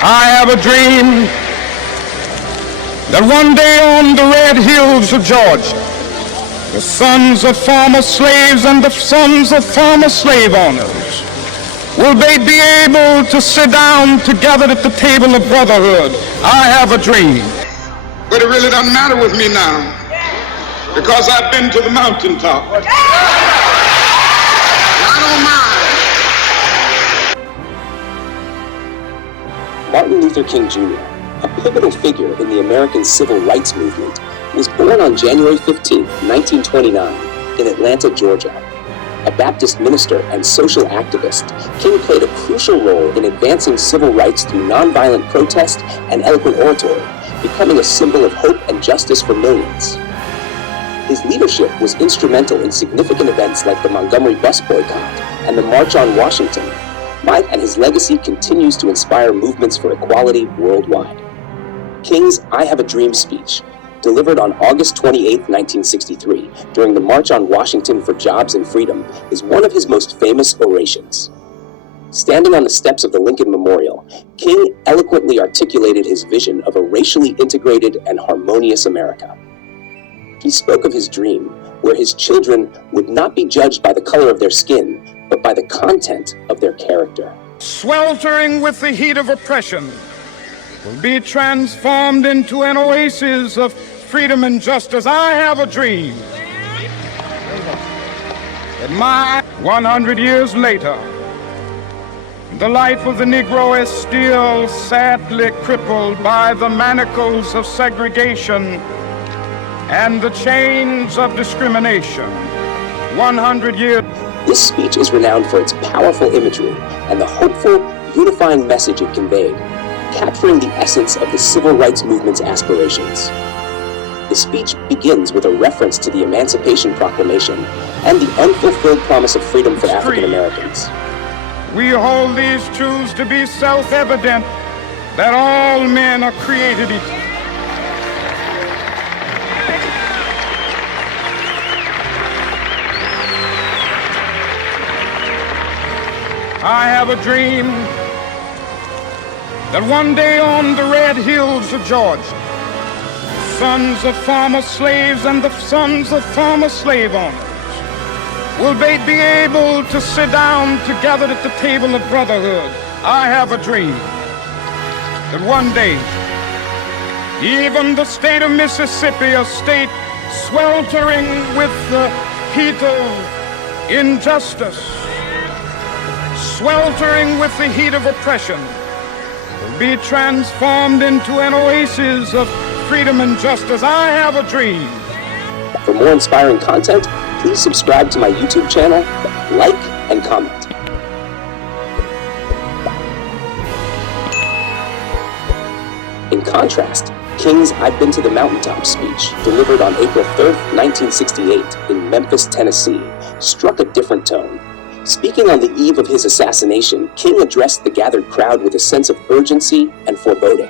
I have a dream that one day on the red hills of Georgia, the sons of former slaves and the sons of former slave owners will they be able to sit down together at the table of brotherhood. I have a dream. But it really doesn't matter with me now because I've been to the mountaintop. I don't mind. Martin Luther King Jr., a pivotal figure in the American civil rights movement, was born on January 15, 1929, in Atlanta, Georgia. A Baptist minister and social activist, King played a crucial role in advancing civil rights through nonviolent protest and eloquent oratory, becoming a symbol of hope and justice for millions. His leadership was instrumental in significant events like the Montgomery bus boycott and the March on Washington, and his legacy continues to inspire movements for equality worldwide. King's I Have a Dream speech, delivered on August 28, 1963, during the March on Washington for Jobs and Freedom, is one of his most famous orations. Standing on the steps of the Lincoln Memorial, King eloquently articulated his vision of a racially integrated and harmonious America. He spoke of his dream, where his children would not be judged by the color of their skin, but by the content of their character. Sweltering with the heat of oppression, will be transformed into an oasis of freedom and justice. I have a dream that 100 years later, the life of the Negro is still sadly crippled by the manacles of segregation and the chains of discrimination. 100 years. This speech is renowned for its powerful imagery and the hopeful, unifying message it conveyed, capturing the essence of the civil rights movement's aspirations. The speech begins with a reference to the Emancipation Proclamation and the unfulfilled promise of freedom for African Americans. We hold these truths to be self-evident, that all men are created equal. I have a dream that one day on the red hills of Georgia, sons of former slaves and the sons of former slave owners will they be able to sit down together at the table of brotherhood. I have a dream that one day even the state of Mississippi, a state sweltering with the heat of injustice, sweltering with the heat of oppression, will be transformed into an oasis of freedom and justice. I have a dream. For more inspiring content, please subscribe to my YouTube channel, like, and comment. In contrast, King's I've Been to the Mountaintop speech, delivered on April 3, 1968, in Memphis, Tennessee, struck a different tone. Speaking on the eve of his assassination, King addressed the gathered crowd with a sense of urgency and foreboding.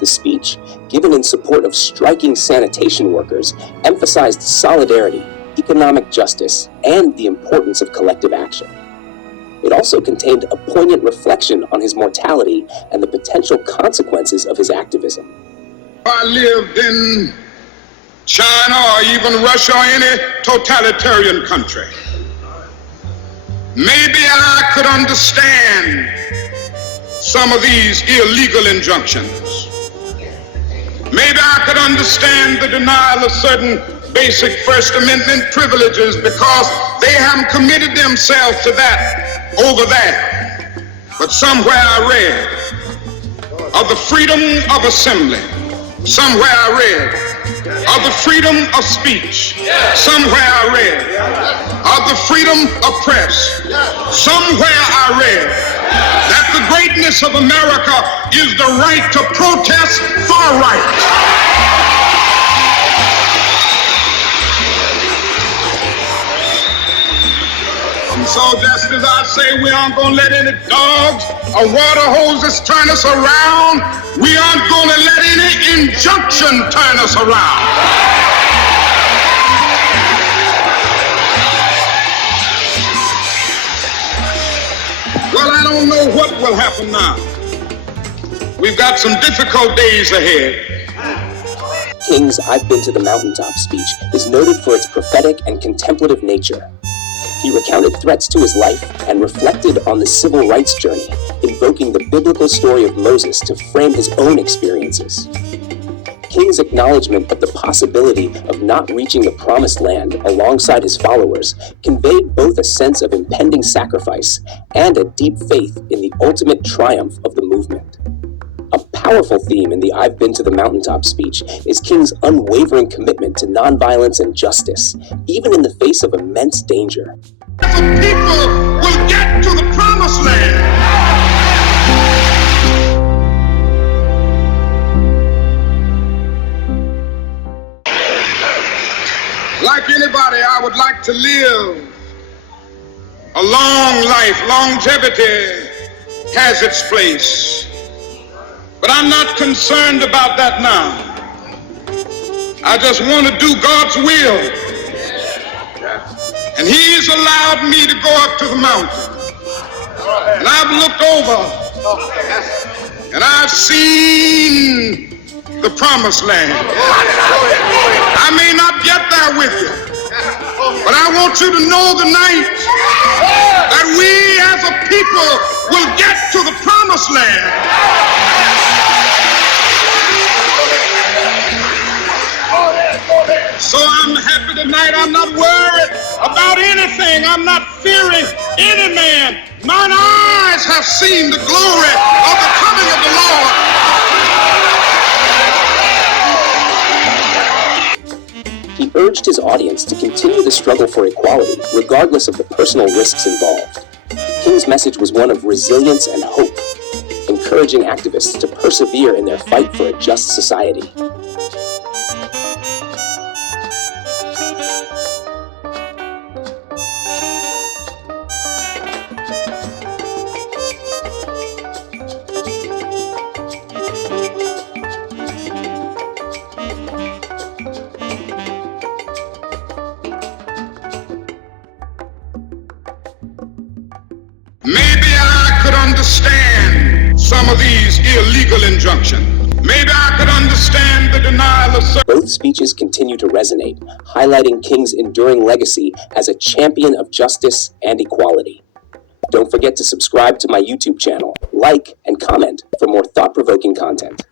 The speech, given in support of striking sanitation workers, emphasized solidarity, economic justice, and the importance of collective action. It also contained a poignant reflection on his mortality and the potential consequences of his activism. If I lived in China or even Russia or any totalitarian country, maybe I could understand some of these illegal injunctions. Maybe I could understand the denial of certain basic First Amendment privileges because they haven't committed themselves to that over there. But somewhere I read of the freedom of assembly. Somewhere I read of the freedom of speech. Somewhere I read of the freedom of press. Somewhere I read that the greatness of America is the right to protest far right. And so just as I say we aren't going to let any dogs or water hoses turn us around, we aren't going to let any injunction turn us around. what will happen now. We've got some difficult days ahead. King's "I've Been to the Mountaintop" speech is noted for its prophetic and contemplative nature. He recounted threats to his life and reflected on the civil rights journey, invoking the biblical story of Moses to frame his own experiences. King's acknowledgement of the possibility of not reaching the promised land alongside his followers conveyed both a sense of impending sacrifice and a deep faith in the ultimate triumph of the movement. A powerful theme in the "I've Been to the Mountaintop" speech is King's unwavering commitment to nonviolence and justice, even in the face of immense danger. The people will get to the promised land. Like anybody, I would like to live a long life. Longevity has its place. But I'm not concerned about that now. I just want to do God's will. And He's allowed me to go up to the mountain. And I've looked over and I've seen the promised land. I may not get there with you, but I want you to know tonight that we as a people will get to the promised land. So I'm happy tonight. I'm not worried about anything. I'm not fearing any man. Mine eyes have seen the glory of the coming of the Lord. He urged his audience to continue the struggle for equality, regardless of the personal risks involved. King's message was one of resilience and hope, encouraging activists to persevere in their fight for a just society. Maybe I could understand some of these illegal injunctions. Maybe I could understand the denial of certain. Both speeches continue to resonate, highlighting King's enduring legacy as a champion of justice and equality. Don't forget to subscribe to my YouTube channel, like, and comment for more thought-provoking content.